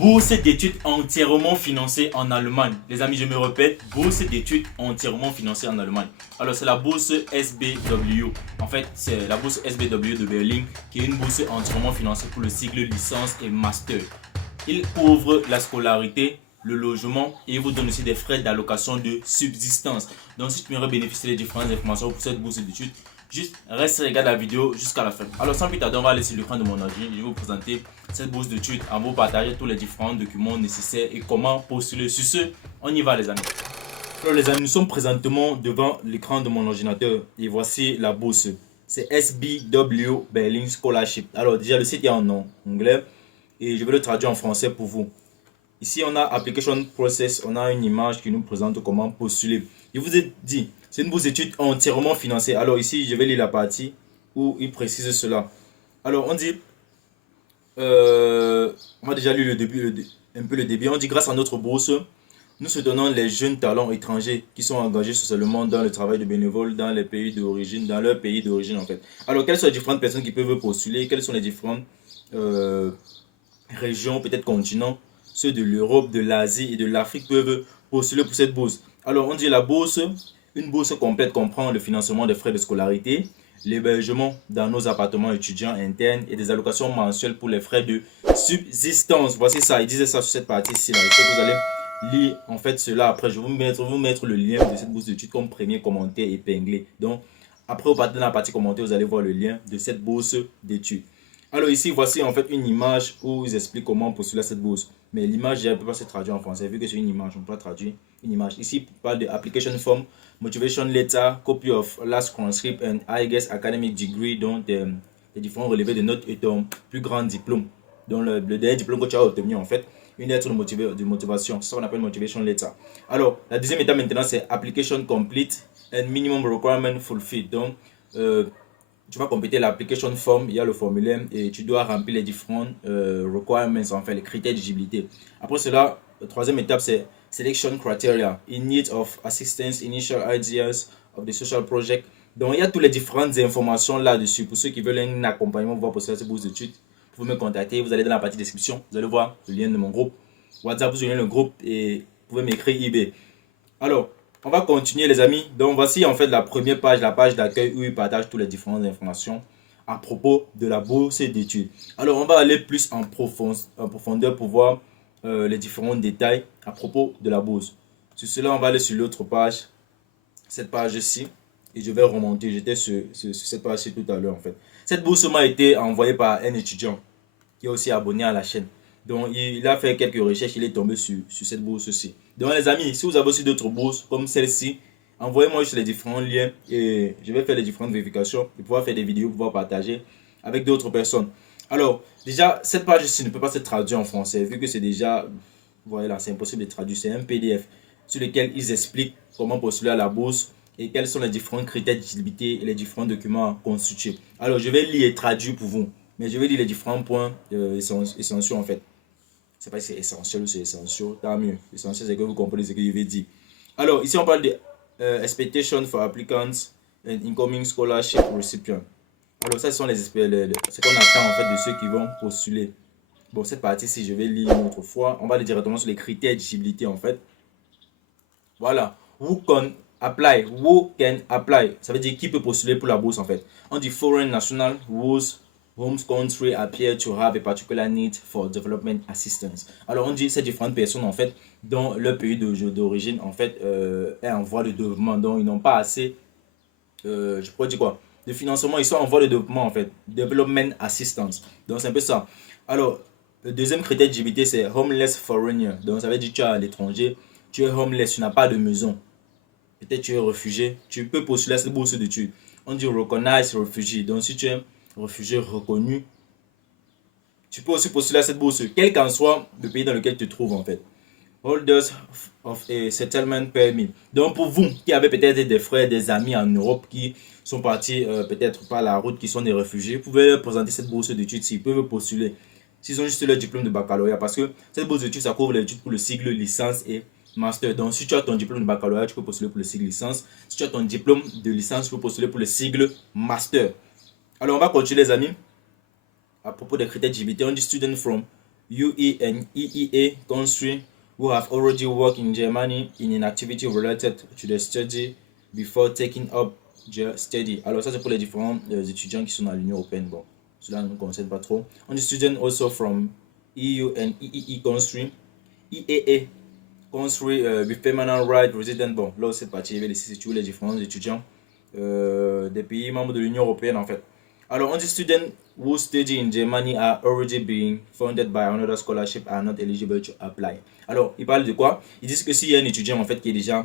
Bourse d'études entièrement financée en Allemagne. Les amis, je me répète, bourse d'études entièrement financée en Allemagne. Alors, c'est la bourse SBW. En fait, c'est la bourse SBW de Berlin qui est une bourse entièrement financée pour le cycle licence et master. Il couvre la scolarité, le logement et il vous donne aussi des frais d'allocation de subsistance. Donc, si tu aimerais bénéficier des différentes informations pour cette bourse d'études, juste reste et regarde la vidéo jusqu'à la fin. Alors, sans plus tarder, on va aller sur l'écran de mon ordi. Je vais vous présenter cette bourse d'études en vous partager tous les différents documents nécessaires et comment postuler. Sur ce, on y va les amis. Alors les amis, nous sommes présentement devant l'écran de mon ordinateur et voici la bourse. C'est SBW Berlin Scholarship. Alors déjà le site est en anglais et je vais le traduire en français pour vous. Ici on a Application Process, on a une image qui nous présente comment postuler. Je vous ai dit, c'est une bourse d'études entièrement financée. Alors ici je vais lire la partie où il précise cela. Alors on dit, on va déjà lire le début, un peu le début. On dit grâce à notre bourse, nous soutenons les jeunes talents étrangers qui sont engagés socialement dans le travail de bénévoles dans les pays d'origine, dans leur pays d'origine en fait. Alors, quelles sont les différentes personnes qui peuvent postuler? Quelles sont les différentes régions, peut-être continents? Ceux de l'Europe, de l'Asie et de l'Afrique peuvent postuler pour cette bourse. Alors, on dit la bourse, une bourse complète comprend le financement des frais de scolarité, l'hébergement dans nos appartements étudiants internes et des allocations mensuelles pour les frais de subsistance. Voici ça, il disait ça sur cette partie-ci. Il faut que vous allez lire en fait cela. Après, je vais vous mettre le lien de cette bourse d'études comme premier commentaire épinglé. Donc, après, au partir de la partie commentaire, vous allez voir le lien de cette bourse d'études. Alors ici, voici en fait une image où ils expliquent comment postuler à cette bourse. Mais l'image, elle ne peut pas se traduire en français. Vu que c'est une image, on ne peut pas traduire une image. Ici, on parle de application form, motivation letter, copy of last transcript and I guess academic degree, donc les différents relevés de notes et ton plus grand diplôme. Donc le dernier diplôme que tu as obtenu en fait. Une lettre de motivation, c'est ça qu'on appelle motivation letter. Alors, la deuxième étape maintenant, c'est application complete and minimum requirement fulfilled. Donc, tu vas compléter l'application form, il y a le formulaire et tu dois remplir les différents requirements, en fait, les critères d'éligibilité. Après cela, la troisième étape, c'est selection criteria, in need of assistance, initial ideas of the social project. Donc, il y a toutes les différentes informations là-dessus. Pour ceux qui veulent un accompagnement pour postuler à cette bourse d'études, vous me contacter, vous allez dans la partie description, vous allez voir le lien de mon groupe WhatsApp, vous joignez le groupe et vous pouvez m'écrire eBay. Alors, on va continuer les amis. Donc voici en fait la première page, la page d'accueil où ils partagent toutes les différentes informations à propos de la bourse d'études. Alors, on va aller plus en profondeur pour voir les différents détails à propos de la bourse. Sur cela, on va aller sur l'autre page, cette page-ci, et je vais remonter. J'étais sur cette page-ci tout à l'heure en fait. Cette bourse m'a été envoyée par un étudiant qui est aussi abonné à la chaîne. Donc, il a fait quelques recherches, il est tombé sur cette bourse-ci. Donc, les amis, si vous avez aussi d'autres bourses comme celle-ci, envoyez-moi sur les différents liens et je vais faire les différentes vérifications et pouvoir faire des vidéos, pouvoir partager avec d'autres personnes. Alors, déjà, cette page-ci ne peut pas se traduire en français, vu que c'est déjà, voilà, là, c'est impossible de traduire. C'est un PDF sur lequel ils expliquent comment postuler à la bourse et quels sont les différents critères d'éligibilité et les différents documents à constituer. Alors, je vais lire et traduire pour vous. Mais je vais dire les différents points essentiels en fait. Je ne sais pas si c'est essentiel ou c'est essentiel. Tant mieux. L'essentiel, c'est que vous comprenez ce que je vais dire. Alors, ici, on parle de expectation for applicants and incoming scholarship recipients. Alors, ça, ce sont ce qu'on attend en fait de ceux qui vont postuler. Bon, cette partie-ci, je vais lire une autre fois. On va aller directement sur les critères d'éligibilité en fait. Voilà. Who can apply? Who can apply? Ça veut dire qui peut postuler pour la bourse en fait. On dit foreign national whose home country appear to have a particular need for development assistance. Alors on dit ces différentes personnes en fait dont leur pays d'origine en fait est en voie de développement, donc ils n'ont pas assez je pourrais dire quoi, de financement, ils sont en voie de développement en fait, development assistance. Donc c'est un peu ça. Alors le deuxième critère d'éligibilité c'est homeless foreigner. Donc ça veut dire que tu es à l'étranger, tu es homeless, tu n'as pas de maison. Peut-être tu es réfugié, tu peux postuler à cette bourse d'études. On dit recognized refugee. Donc si tu es réfugié reconnu, tu peux aussi postuler à cette bourse, quel qu'en soit le pays dans lequel tu te trouves en fait. Holders of a settlement permit. Donc pour vous qui avez peut-être des frères, des amis en Europe qui sont partis peut-être par la route, qui sont des réfugiés, vous pouvez leur présenter cette bourse d'études s'ils peuvent postuler. S'ils ont juste leur diplôme de baccalauréat, parce que cette bourse d'études, ça couvre les études pour le cycle licence et master. Donc si tu as ton diplôme de baccalauréat, tu peux postuler pour le cycle licence. Si tu as ton diplôme de licence, tu peux postuler pour le cycle master. Alors on va continuer les amis. À propos des critères d'éligibilité, on dit student from UE and EEA country who have already worked in Germany in an activity related to the study before taking up their study. Alors ça c'est pour les différents étudiants qui sont dans l'Union européenne. Bon, cela ne nous concerne pas trop. On dit student also from EU and EEE country, EAA country with permanent right resident. Bon, là c'est parti, il va laisser situer les différents étudiants des pays membres de l'Union européenne en fait. Alors on dit students who study in Germany are already being funded by another scholarship are not eligible to apply. Alors il parle de quoi? Ils disent que s'il y a un étudiant en fait qui est déjà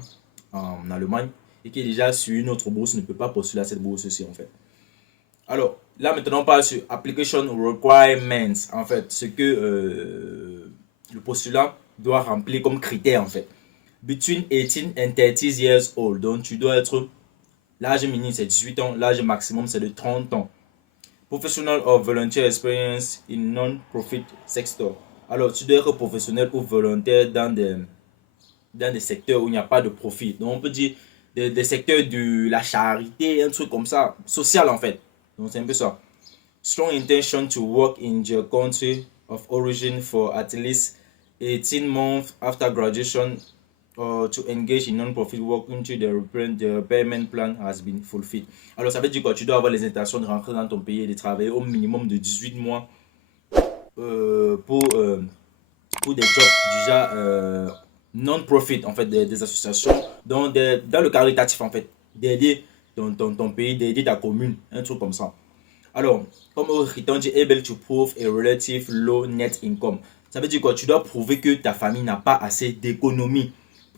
en Allemagne et qui est déjà sur une autre bourse, ne peut pas postuler à cette bourse-ci en fait. Alors là maintenant on parle sur application requirements, en fait ce que le postulat doit remplir comme critère en fait. Between 18 and 30 years old, donc tu dois être, l'âge minimum c'est 18 ans, l'âge maximum c'est de 30 ans. Professional or volunteer experience in non-profit sector. Alors tu dois être professionnel ou volontaire dans des secteurs où il n'y a pas de profit. Donc on peut dire des secteurs de la charité, un truc comme ça, social en fait. Donc c'est un peu ça. Strong intention to work in your country of origin for at least 18 months after graduation or to engage in non-profit work until the payment plan has been fulfilled. Alors ça veut dire que tu dois avoir les intentions de rentrer dans ton pays et de travailler au minimum de 18 mois pour des jobs déjà non-profit en fait, des associations dans le caritatif en fait, d'aider ton pays, d'aider ta commune, un truc comme ça. Alors, comme on dit able to prove a relative low net income. Ça veut dire quoi? Tu dois prouver que ta famille n'a pas assez d'économies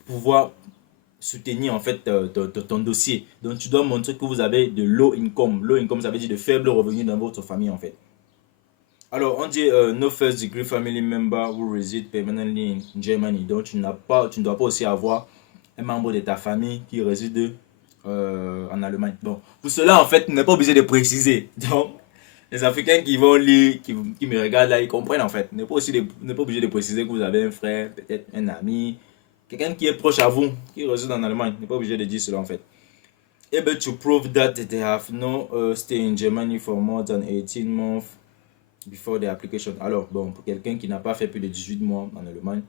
pour pouvoir soutenir en fait ton dossier. Donc tu dois montrer que vous avez de low income. Low income, ça veut dire de faibles revenus dans votre famille en fait. Alors on dit no first degree family member who reside permanently in Germany. Donc tu ne dois pas aussi avoir un membre de ta famille qui réside en Allemagne. Bon, pour cela en fait, tu n'es pas obligé de préciser. Donc les Africains qui vont lire, qui me regardent là, ils comprennent en fait. Tu n'es pas obligé de préciser que vous avez un frère, peut-être un ami, quelqu'un qui est proche à vous, qui réside en Allemagne. Tu n'es pas obligé de dire cela en fait. Able to prove that they have no stay in Germany for more than 18 months before the application. Alors, bon, pour quelqu'un qui n'a pas fait plus de 18 mois en Allemagne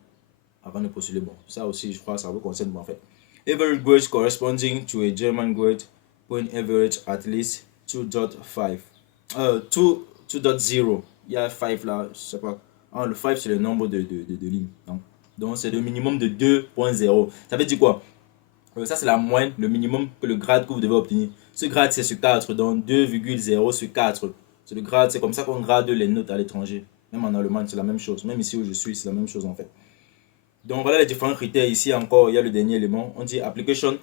avant de postuler, bon, ça aussi, je crois, ça vous concerne en fait. Average grade corresponding to a German grade point average at least 2.5. 2.0. Il y a 5 là, je sais pas. Ah, le 5 c'est le nombre de lignes. Donc c'est le minimum de 2.0. Ça veut dire quoi? Ça c'est la moyenne, le minimum que le grade que vous devez obtenir. Ce grade c'est sur 4, donc 2,0 sur 4. C'est le grade, c'est comme ça qu'on grade les notes à l'étranger. Même en Allemagne c'est la même chose. Même ici où je suis c'est la même chose en fait. Donc voilà les différents critères. Ici encore il y a le dernier élément. On dit application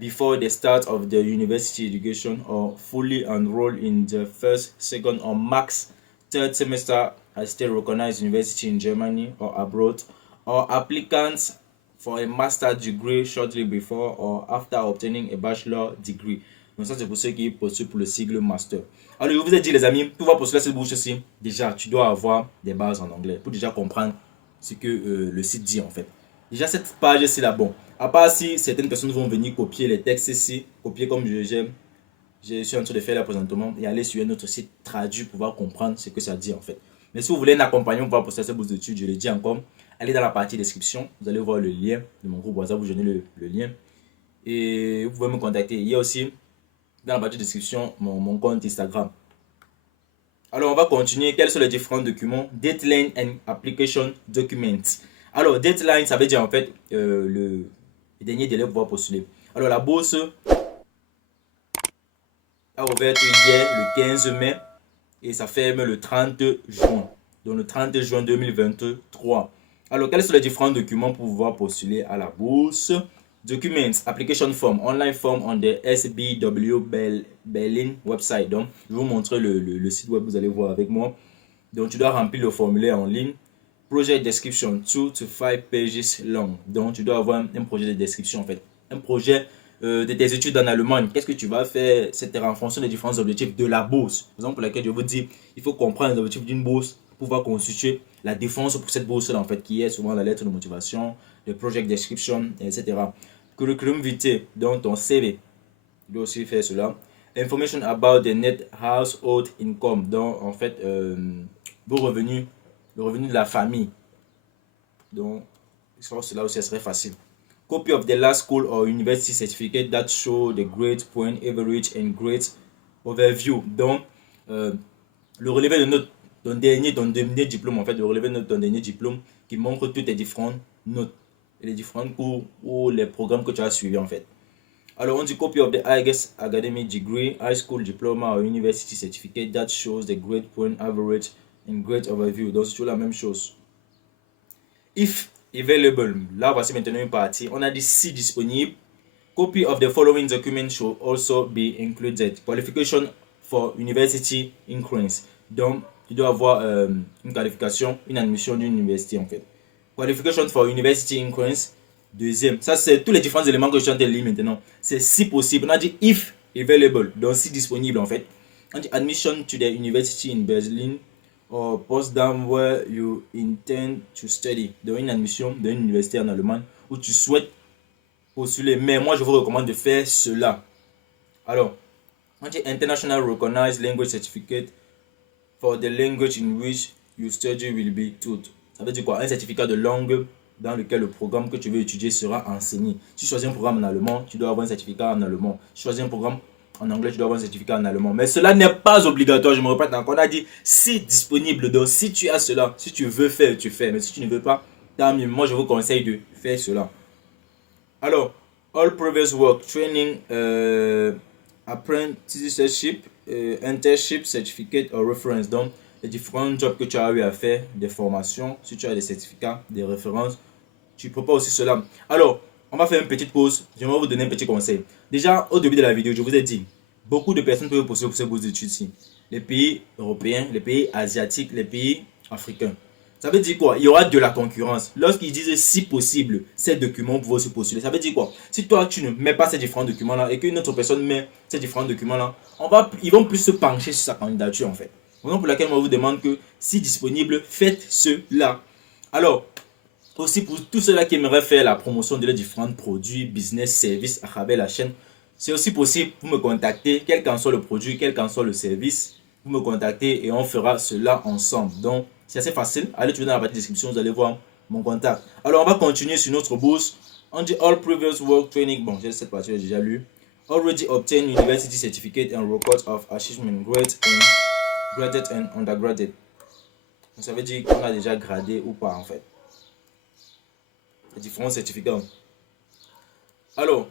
before the start of the university education or fully enrolled in the first, second or max third semester at still recognized university in Germany or abroad, or applicants for a master degree shortly before or after obtaining a bachelor degree. Donc ça c'est pour ceux qui postulent pour le sigle master. Alors je vous ai dit les amis, pour pouvoir postuler cette bourse-ci, déjà tu dois avoir des bases en anglais pour déjà comprendre ce que le site dit en fait. Déjà cette page c'est là bon. À part si certaines personnes vont venir copier les textes ici, copier comme je suis en train de faire là présentement et aller sur un autre site traduit pour pouvoir comprendre ce que ça dit en fait. Mais si vous voulez un accompagnement pour pouvoir poster cette bourse d'études, je le dis encore, allez dans la partie description, vous allez voir le lien de mon groupe WhatsApp, vous donnez le lien et vous pouvez me contacter. Il y a aussi dans la partie description mon compte Instagram. Alors on va continuer. Quels sont les différents documents? Deadline and application documents. Alors deadline ça veut dire en fait le dernier délai pour pouvoir postuler. Alors la bourse a ouvert hier le 15 mai et ça ferme le 30 juin. Donc le 30 juin 2023. Alors quels sont les différents documents pour pouvoir postuler à la bourse? Documents, application form, online form on the SBW Berlin website. Donc je vais vous montrer le site web, vous allez voir avec moi. Donc tu dois remplir le formulaire en ligne. Project description 2 to 5 pages long. Donc tu dois avoir un projet de description en fait. Un projet de tes études en Allemagne. Qu'est-ce que tu vas faire? C'est en fonction des différents objectifs de la bourse. Par exemple, pour laquelle je vous dis, il faut comprendre les objectifs d'une bourse pour pouvoir constituer la défense pour cette bourse là en fait, qui est souvent la lettre de motivation, le project description, etc. Curriculum vitae, donc ton CV. Tu dois aussi faire cela. Information about the net household income. Donc en fait, vos revenus le revenu de la famille. Donc, je pense que là aussi, ça serait facile. Copy of the last school or university certificate that show the grade, point, average and grade overview. Donc, le relevé de notes, ton dernier diplôme, en fait, le relevé de notes, ton dernier diplôme qui montre toutes tes différentes notes et les différents cours ou les programmes que tu as suivis, en fait. Alors, on dit copy of the highest academic degree, high school diploma or university certificate that shows the grade, point, average and grade overview. Donc, c'est toujours la même chose. If available, là voici maintenant une partie. On a dit si disponible. Copy of the following document should also be included. Qualification for university increase. Donc, tu dois avoir une qualification, une admission d'une université en fait. Qualification for university increase. Deuxième, ça c'est tous les différents éléments que je suis en train de lire maintenant. C'est si possible. On a dit if available, donc si disponible en fait. On dit admission to the university in Berlin or Potsdam where you intend to study. Donc une admission dans une université en Allemagne où tu souhaites postuler. Mais moi je vous recommande de faire cela. Alors, on dit international recognized language certificate for the language in which you study will be taught. Ça veut dire quoi? Un certificat de langue dans lequel le programme que tu veux étudier sera enseigné. Si tu choisis un programme en allemand, tu dois avoir un certificat en allemand. Si tu choisis un programme en anglais, tu dois avoir un certificat en allemand. Mais cela n'est pas obligatoire, je me répète encore. On a dit si disponible. Donc si tu as cela, si tu veux faire, tu fais. Mais si tu ne veux pas, tant mieux. Moi, je vous conseille de faire cela. Alors, all previous work, training, apprenticeship, internship, certificate or reference. Donc, les différents jobs que tu as eu à faire, des formations, si tu as des certificats, des références, tu prépares aussi cela. Alors, on va faire une petite pause. J'aimerais vous donner un petit conseil. Déjà, au début de la vidéo, je vous ai dit, beaucoup de personnes peuvent postuler pour ces bourses d'études ici. Les pays européens, les pays asiatiques, les pays africains. Ça veut dire quoi? Il y aura de la concurrence. Lorsqu'ils disent si possible, ces documents pour se postuler. Ça veut dire quoi? Si toi tu ne mets pas ces différents documents-là et qu'une autre personne met ces différents documents-là, ils vont plus se pencher sur sa candidature en fait. Raison pour laquelle on vous demande que si disponible, faites cela. Alors, aussi pour tous ceux-là qui aimeraient faire la promotion de leurs différents produits, business, services à travers la chaîne, c'est aussi possible. Vous me contacter, quel qu'en soit le produit, quel qu'en soit le service, vous me contactez et on fera cela ensemble. Donc, c'est assez facile. Allez trouver dans la partie description, vous allez voir mon contact. Alors, on va continuer sur notre bourse. On dit all previous work training. Bon, j'ai cette partie, j'ai déjà lu. Already obtained university certificate and records of achievement grade and graded and undergraded. Ça veut dire qu'on a déjà gradé ou pas en fait. Les différents certificats. Alors,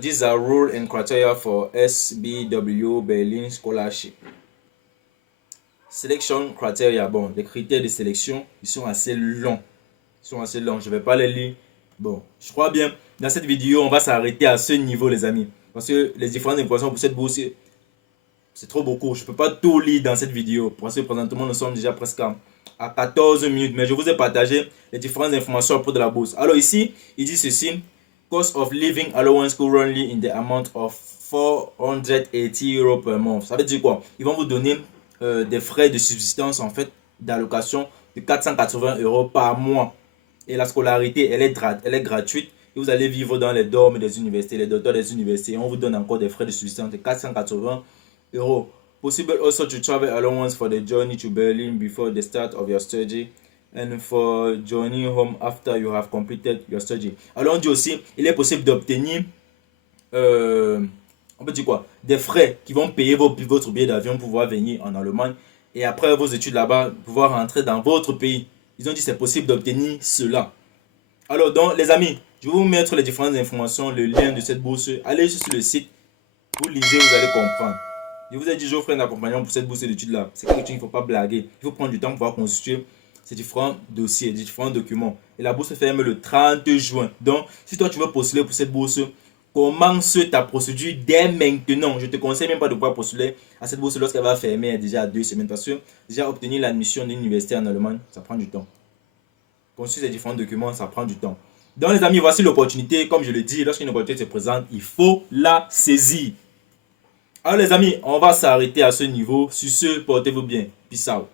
these are rules and criteria for SBW Berlin Scholarship. Selection criteria. Bon, les critères de sélection, ils sont assez longs. Je ne vais pas les lire. Bon, je crois bien, dans cette vidéo, on va s'arrêter à ce niveau, les amis. Parce que les différentes informations pour cette bourse, c'est trop beaucoup. Je ne peux pas tout lire dans cette vidéo. Parce que présentement, nous sommes déjà presque à 14 minutes. Mais je vous ai partagé les différentes informations à propos de la bourse. Alors ici, il dit ceci. Cost of living allowance currently in the amount of 480 euros per month. Ça veut dire quoi? Ils vont vous donner des frais de subsistance en fait, d'allocation de 480 euros par mois. Et la scolarité, elle est gratuite. Et vous allez vivre dans les dormes des universités, les docteurs des universités. Et on vous donne encore des frais de subsistance de 480 euros. Possible also to travel allowance for the journey to Berlin before the start of your study and for joining home after you have completed your study. Alors on dit aussi, il est possible d'obtenir on peut dire quoi? Des frais qui vont payer votre billet d'avion pour pouvoir venir en Allemagne et après vos études là-bas, pouvoir rentrer dans votre pays. Ils ont dit c'est possible d'obtenir cela. Alors donc les amis, je vais vous mettre les différentes informations, le lien de cette bourse. Allez sur le site, vous lisez, vous allez comprendre. Je vous ai dit, j'offre un accompagnement pour cette bourse d'études là. C'est quelque chose qu'il ne faut pas blaguer. Il faut prendre du temps pour pouvoir constituer ces différents dossiers, ces différents documents. Et la bourse ferme le 30 juin. Donc, si toi tu veux postuler pour cette bourse, commence ta procédure dès maintenant. Je ne te conseille même pas de pouvoir postuler à cette bourse lorsqu'elle va fermer déjà 2 semaines. Parce que déjà obtenir l'admission d'une université en Allemagne, ça prend du temps. Construire ces différents documents, ça prend du temps. Donc les amis, voici l'opportunité. Comme je le dis, lorsqu'une opportunité se présente, il faut la saisir. Alors les amis, on va s'arrêter à ce niveau. Sur ce, portez-vous bien. Peace out.